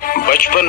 55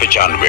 95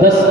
10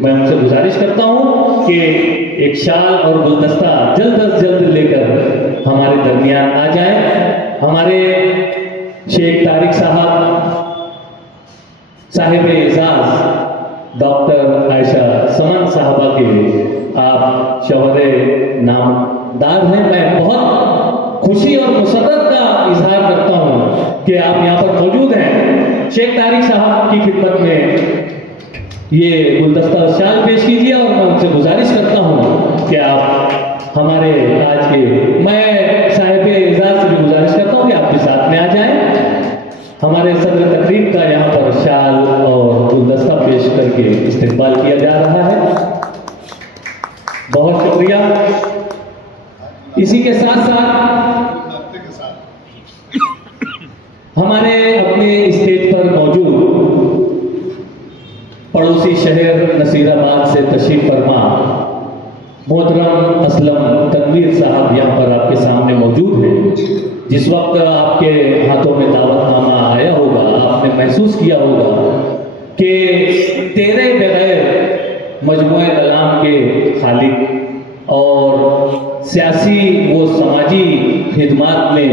میں ان سے گزارش کرتا ہوں کہ ایک شال اور گلدستہ جلد از جلد لے کر ہمارے درمیان آ جائیں. ہمارے شیخ طارق صاحب اعزاز ڈاکٹر عائشہ سمن صاحبہ کے آپ شوہر نامدار ہیں. میں بہت خوشی اور مسرت کا اظہار کرتا ہوں کہ آپ یہاں پر موجود ہیں. شیخ طارق صاحب کی خدمت میں یہ گلدستہ شال پیش کیجیے اور میں ان سے گزارش کرتا ہوں کہ آپ ہمارے آج کے، میں صاحب اعزاز سے بھی گزارش کرتا ہوں کہ آپ بھی ساتھ میں آ جائیں. ہمارے صدر تقریب کا یہاں پر شال اور گلدستہ پیش کر کے استقبال کیا جا رہا ہے. بہت شکریہ. اسی کے ساتھ ساتھ ہمارے اپنے اسٹیج پر موجود پڑوسی شہر نصیر آباد سے تشریف فرما محترم اسلم تنویر صاحب یہاں پر آپ کے سامنے موجود ہیں. جس وقت آپ کے ہاتھوں میں دعوت نامہ آیا ہوگا، آپ نے محسوس کیا ہوگا کہ تیرے بغیر مجموعہ کلام کے خالق اور سیاسی و سماجی خدمات میں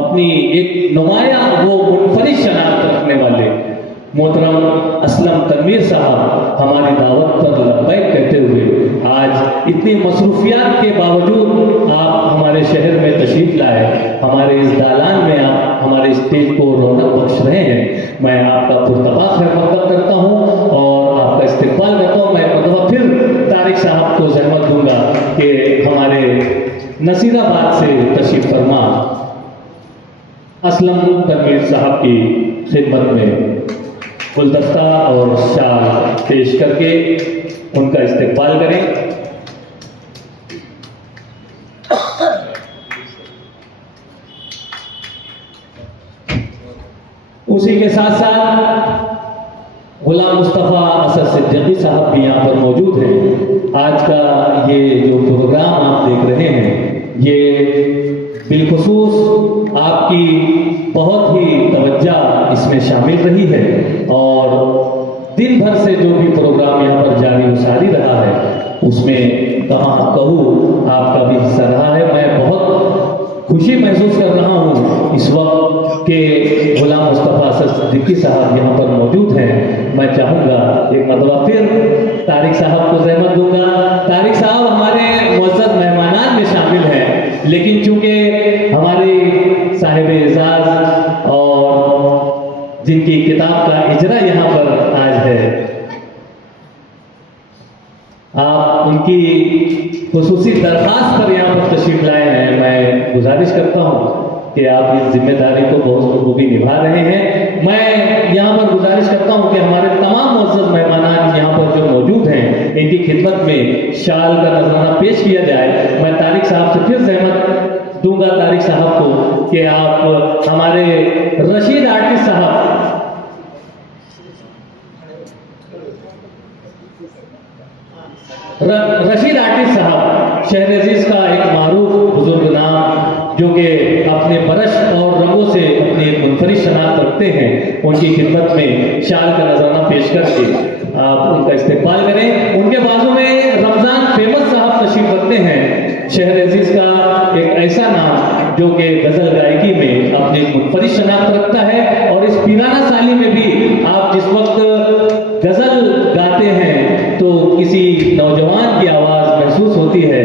اپنی ایک نمایاں وہ منفرد شناخت رکھنے والے محترم اسلم تنویر صاحب ہماری دعوت پر لبیک کہتے ہوئے آج اتنی مصروفیات کے باوجود آپ ہمارے شہر میں تشریف لائے، ہمارے اس دالان میں آپ ہمارے اسٹیج کو رونق بخش رہے ہیں. میں آپ کا پرتپا خیر مقدم کرتا ہوں اور آپ کا استقبال کرتا ہوں. میں مرتبہ پھر طارق صاحب کو زحمت دوں گا کہ ہمارے نصیر آباد سے تشریف فرما اسلم تنویر صاحب کی خدمت میں گلدستہ اور شال پیش کر کے ان کا استقبال کریں. اسی کے ساتھ ساتھ غلام مصطفیٰ اسد صدیقی صاحب بھی یہاں پر موجود ہیں. آج کا یہ جو پروگرام آپ دیکھ رہے ہیں یہ بالخصوص آپ کی بہت ہی توجہ اس میں شامل رہی ہے اور دن بھر سے جو بھی پروگرام یہاں پر جاری و ساری رہا ہے اس میں کہاں کہوں آپ کا بھی حصہ رہا ہے. میں بہت خوشی محسوس کر رہا ہوں اس وقت کہ غلام مصطفیٰ اسد صدیقی صاحب یہاں پر موجود ہیں. میں چاہوں گا ایک مرتبہ پھر طارق صاحب کو زحمت دوں گا. طارق صاحب ہمارے معزز مہمانان میں شامل ہیں، لیکن چونکہ ہماری صاحب اعزاز اور جن کی کتاب کا اجرا یہاں پر آج ہے، آپ ان کی خصوصی درخواست پر یہاں پر تشریف لائے ہیں. میں گزارش کرتا ہوں کہ آپ اس ذمہ داری کو بہت بخوبی نبھا رہے ہیں. میں یہاں پر گزارش کرتا ہوں کہ ہمارے تمام معزز مہمانان یہاں پر جو موجود ہیں ان کی خدمت میں شال کا نذرانہ پیش کیا جائے. میں طارق صاحب سے پھر زحمت دوں گا طارق صاحب کو کہ آپ ہمارے رشید آرٹسٹ صاحب شہر عزیز کا ایک معروف بزرگ نام جو کہ اپنے برش اور رنگوں سے اپنی ایک منفرد شناخت رکھتے ہیں، ان کی خدمت میں شال کا نذرانہ پیش کر کے آپ ان کا استقبال کریں. ان کے بازو میں رمضان فیمس صاحب تشریف رکھتے ہیں، شہر عزیز کا ایک ایسا نام جو کہ غزل گائکی میں اپنی منفرد شناخت رکھتا ہے. اور اس پیرانہ سالی میں بھی آپ جس وقت غزل گاتے ہیں تو کسی نوجوان کی آواز محسوس ہوتی ہے.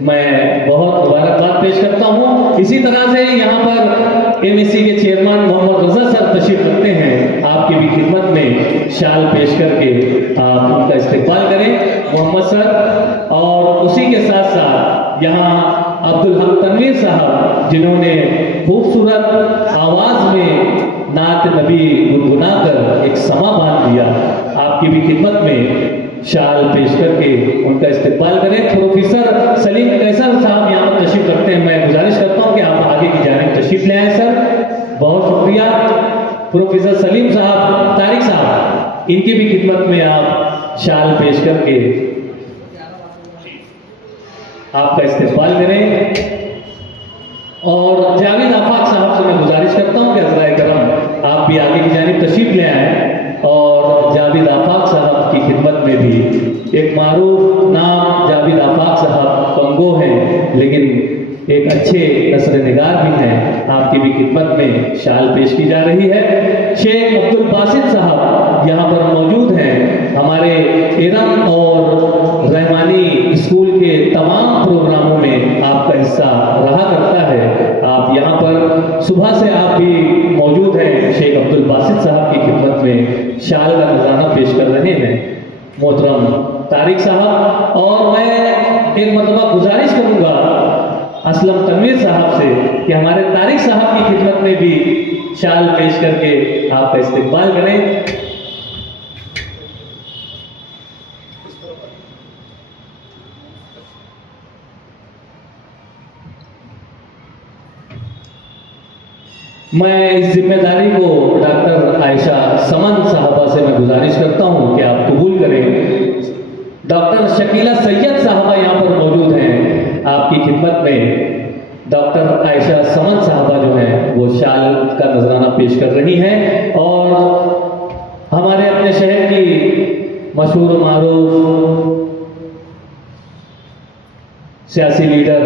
میں بہت مبارکباد پیش کرتا ہوں. اسی طرح سے یہاں پر MSc کے چیئرمین محمد رضا سر تشریف رکھتے ہیں. آپ کی بھی خدمت میں شال پیش کر کے آپ ان کا استقبال کریں محمد سر. اور اسی کے ساتھ ساتھ یہاں عبدالحق تنویر صاحب جنہوں نے خوبصورت آواز میں نعت نبی گنگنا کر ایک سما باندھ دیا، آپ کی بھی خدمت میں شال پیش کر کے ان کا استقبال کریں. پروفیسر سلیم قیصر صاحب یہاں پر تشریف رکھتے ہیں. میں گزارش کرتا ہوں کہ آپ آگے کی جانب تشریف لے آئیں سر. بہت شکریہ. پروفیسر سلیم صاحب، طارق صاحب، ان کی بھی خدمت میں آپ شال پیش کر کے آپ کا استقبال کریں. اور جاوید آفاق صاحب سے میں گزارش کرتا ہوں کہ حضرائے کرم آپ بھی آگے کی جانب تشریف لے آئیں. اور جاوید آفاق صاحب کی خدمت میں بھی ایک معروف نام جاوید آفاق صاحب پنگو ہیں لیکن ایک اچھے نثر نگار بھی ہیں، آپ کی بھی خدمت میں شال پیش کی جا رہی ہے۔ شیخ عبد الباسط صاحب یہاں پر موجود ہیں، ہمارے ارم اور رحمانی اسکول کے تمام پروگراموں میں آپ کا حصہ رہا کرتا ہے، آپ یہاں پر صبح سے آپ بھی موجود ہیں، شیخ عبد الباسط صاحب کی خدمت میں شال کا نذرانہ پیش کر رہے ہیں محترم طارق صاحب۔ اور میں ایک مرتبہ گزارش کروں گا اسلم تنویر صاحب سے کہ ہمارے طارق صاحب کی خدمت میں بھی شال پیش کر کے آپ کا استقبال کریں۔ میں اس ذمہ داری کو ڈاکٹر عائشہ سمن صاحبہ سے میں گزارش کرتا ہوں کہ آپ قبول کریں۔ ڈاکٹر شکیلہ سید صاحبہ یہاں پر موجود ہیں، آپ کی خدمت میں ڈاکٹر عائشہ سمن صاحبہ جو ہیں وہ شال کا نذرانہ پیش کر رہی ہیں، اور ہمارے اپنے شہر کی مشہور و معروف سیاسی لیڈر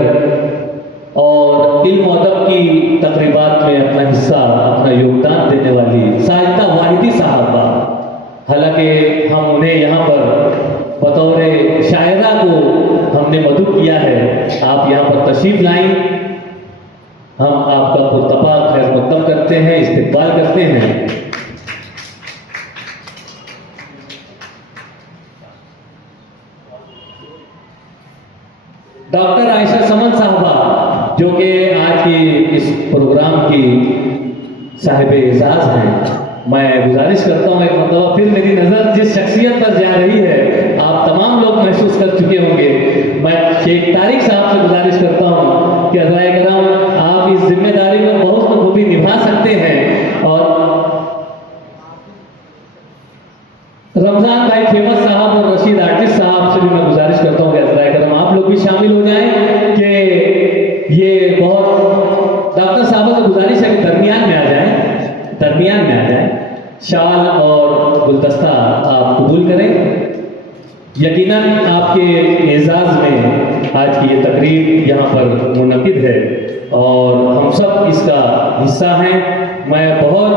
اور علم و ادب کی تقریبات میں اپنا حصہ اپنا یوگدان دینے والی ساجدہ واحدی صاحبہ، حالانکہ ہم انہیں یہاں پر بطور شاعرہ کو ہم نے مدعو کیا ہے، آپ یہاں پر تشریف لائیں، ہم آپ کا پرتپاک خیر مقدم کرتے ہیں، استقبال کرتے ہیں۔ ڈاکٹر عائشہ سمن صاحبہ جو کہ آج کی اس پروگرام کی صاحب اعزاز ہیں، میں گزارش کرتا ہوں ایک مرتبہ پھر میری نظر جس شخصیت پر جا رہی ہے آپ تمام لوگ محسوس کر چکے ہوں گے، میں شیخ طارق صاحب سے گزارش کرتا ہوں کہ حضرائے کرام آپ اس ذمہ داری کو بہت بخوبی نبھا سکتے ہیں، اور رمضان بھائی فیمس صاحب اور رشید آرٹسٹ صاحب سے بھی میں گزارش کرتا ہوں کہ حضرائے کرام آپ لوگ بھی شامل ہو جائیں، کہ یہ بہت ڈاکٹر صاحبہ سے گزارش ہے کہ درمیان میں آ جائیں، شال اور گلدستہ آپ قبول کریں۔ یقیناً آپ کے اعزاز میں آج کی یہ تقریب یہاں پر منعقد ہے اور ہم سب اس کا حصہ ہیں۔ میں بہت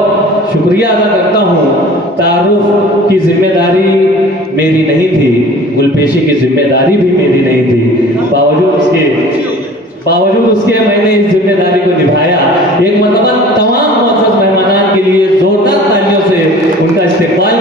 شکریہ ادا کرتا ہوں، تعارف کی ذمہ داری میری نہیں تھی، گلپیشی کی ذمہ داری بھی میری نہیں تھی، باوجود اس کے میں نے اس ذمہ داری کو نبھایا۔ ایک مرتبہ تمام معزز مہمانان کے لیے زوردار تالیوں سے ان کا استقبال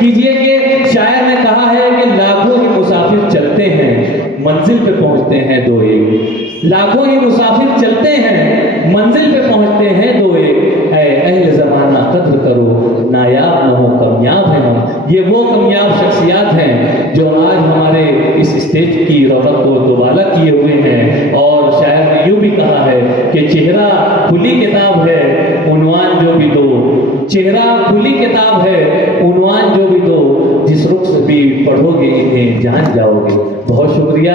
کیجیے کہ شاعر نے کہا ہے کہ لاکھوں ہی مسافر چلتے ہیں منزل پہ پہنچتے ہیں دو ایک، لاکھوں ہی مسافر چلتے ہیں منزل پہ پہنچتے ہیں دو ایک، اے اہل زمانہ قدر کرو نایاب نہ ہو کامیاب ہیں ہم۔ یہ وہ کامیاب شخصیات ہیں جو آج ہمارے اس اسٹیج کی رونق کو دوبالا کیے ہوئے ہیں، اور شاعر نے یوں بھی کہا ہے کہ چہرہ کھلی کتاب ہے عنوان جو بھی دو، چہرہ کھلی کتاب ہے عنوان جو بھی دو، جس رخ سے بھی پڑھو گے انہیں جان جاؤ گے۔ بہت شکریہ۔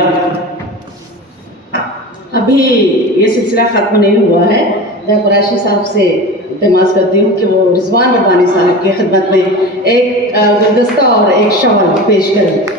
ابھی یہ سلسلہ ختم نہیں ہوا ہے، میں قریشی صاحب سے التماس کرتی ہوں کہ وہ رضوان ربانی صاحب کی خدمت میں ایک گلدستہ اور ایک شال پیش کریں۔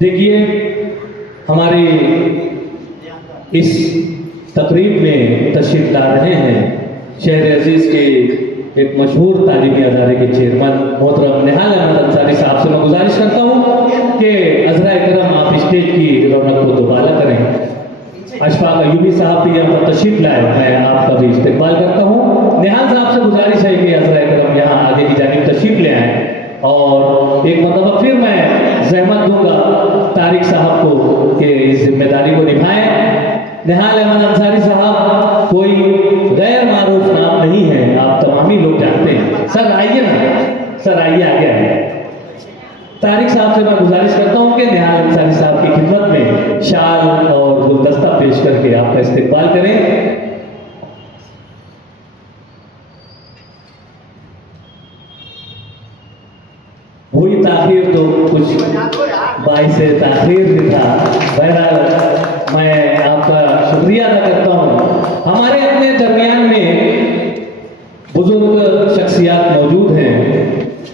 دیکھیے ہماری اس تقریب میں تشریف لا رہے ہیں شہر عزیز کے ایک مشہور تعلیمی ادارے کے چیئرمین محترم نہال احمد انصاری صاحب سے میں گزارش کرتا ہوں کہ عذرائے کرم آپ اسٹیج کی رونق کو دوبالا کریں۔ اشفاق ایوبی صاحب بھی یہاں پر تشریف لائے، میں آپ کا بھی استقبال کرتا ہوں۔ نہال صاحب سے گزارش ہے کہ عذرائے کرم یہاں آگے کی جانب تشریف لے آئیں۔ اور ایک مرتبہ پھر میں زحمت دوں گا طارق صاحب کو کہ اس ذمہ داری کو نبھائیں۔ نہال احمد انصاری صاحب کوئی غیر معروف نام نہیں ہے، آپ تمام ہی لوگ جانتے ہیں۔ سر آئیے نا، سر آئیے آگے آئیے۔ طارق صاحب سے میں گزارش کرتا ہوں کہ نہال انصاری صاحب کی خدمت میں شال اور گلدستہ پیش کر کے آپ کا استقبال کریں۔ ہوئی تاخیر تو کچھ باعث تاخیر بھی تھا، بہرحال میں آپ کا شکریہ ادا کرتا ہوں۔ ہمارے اپنے درمیان میں بزرگ شخصیات موجود ہیں۔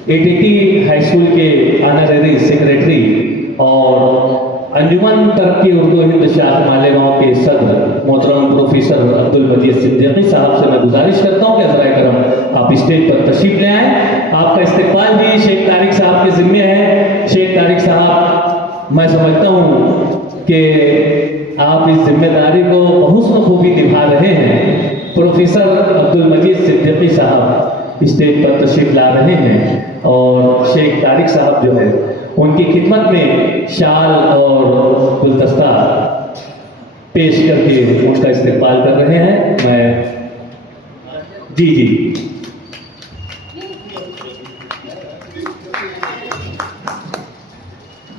ATT ہائی اسکول کے آنرری سیکریٹری اور انجمن ترقی اردو ہند شاخ مالیگاؤں کے صدر محترم پروفیسر عبدالمجید صدیقی صاحب سے میں گزارش کرتا ہوں کہ حضرائے کرم آپ اسٹیج پر تشریف لے آئیں۔ آپ کا استقبال بھی شیخ طارق صاحب کے ذمے ہے۔ شیخ طارق صاحب، میں سمجھتا ہوں کہ آپ اس ذمہ داری کو بحسن خوبی نبھا رہے ہیں۔ پروفیسر عبدالمجید صدیقی صاحب اسٹیج پر تشریف لا رہے ہیں اور شیخ طارق صاحب جو ہے ان کی خدمت میں شال اور گلدستہ پیش کر کے ان کا استقبال کر رہے ہیں۔ میں جی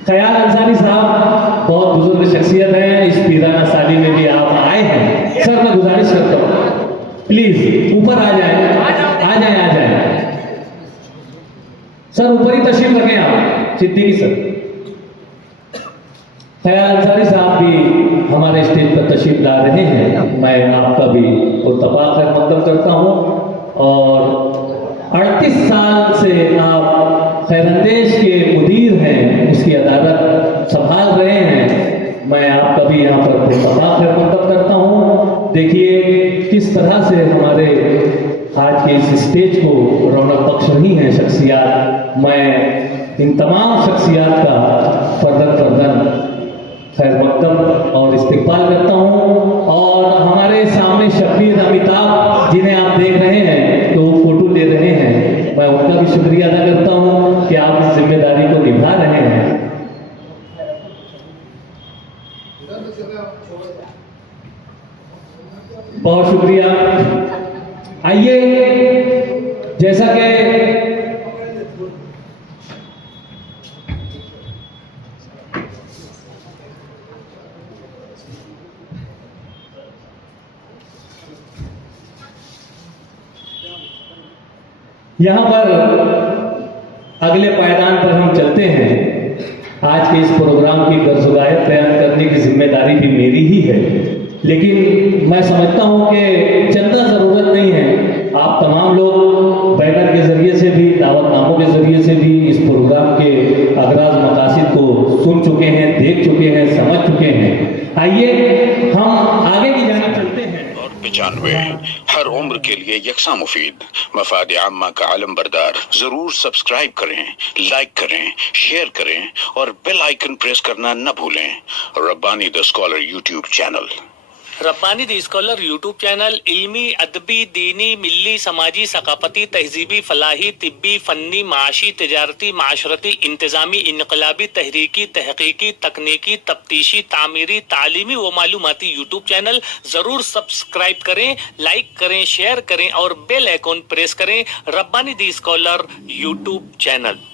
خیال انصاری صاحب بہت بزرگ شخصیت ہیں، اس پیرانہ سالی میں بھی آپ آئے ہیں۔ سر میں گزارش کرتا ہوں پلیز اوپر آ جائیں، آ جائیں سر، اوپر ہی تشریف رکھیں آپ، صدیقی سر۔ خیال انصاری صاحب بھی ہمارے اسٹیج پر تشریف لا رہے ہیں۔ میں آپ کا بھی اتفاق خیر مقدم کرتا ہوں اور 38 سال سے آپ خیراندیش کے مدیر ہیں، اس کی عدالت سنبھال رہے ہیں۔ میں آپ کا بھی یہاں پر اتفاق خیر مقدم کرتا ہوں۔ دیکھیے کس طرح سے ہمارے آج کے اس اسٹیج کو رونق بخش رہی ہیں شخصیات۔ میں ان تمام شخصیات کا فردن خیر مقدم اور استقبال کرتا ہوں۔ اور ہمارے سامنے شبیر امیتابھ جنہیں آپ دیکھ رہے ہیں تو وہ فوٹو لے رہے ہیں، میں ان کا بھی شکریہ ادا کرتا ہوں کہ آپ اس ذمہ داری کو نبھا رہے ہیں۔ بہت شکریہ۔ آئیے، جیسا کہ یہاں پر اگلے پائیدان پر ہم چلتے ہیں۔ آج کے اس پروگرام کی غرض و غایت بیان کرنے کی ذمہ داری بھی میری ہی ہے، لیکن میں سمجھتا ہوں کہ چندہ ضرورت نہیں ہے۔ آپ تمام لوگ بینر کے ذریعے سے بھی، دعوت ناموں کے ذریعے سے بھی اس پروگرام کے اغراض مقاصد کو سن چکے ہیں، دیکھ چکے ہیں، سمجھ چکے ہیں۔ آئیے ہم آگے کی جانب چلتے ہیں۔ 95 ہر عمر کے لیے یکساں مفید، مفاد عامہ کا علم بردار۔ ضرور سبسکرائب کریں، لائک کریں، شیئر کریں اور بیل آئیکن پریس کرنا نہ بھولیں۔ Rabbani the scholar YouTube channel. Rabbani the scholar YouTube channel علمی، ادبی، دینی، ملی، سماجی، ثقافتی، تہذیبی، فلاحی، طبی، فنی، معاشی، تجارتی، معاشرتی، انتظامی، انقلابی، تحریکی، تحقیقی، تکنیکی، تفتیشی، تعمیری، تعلیمی و معلوماتی یوٹیوب چینل۔ ضرور سبسکرائب کریں، لائک کریں، شیئر کریں اور بیل آئیکن پریس کریں۔ ربانی دی اسکالر یوٹیوب چینل۔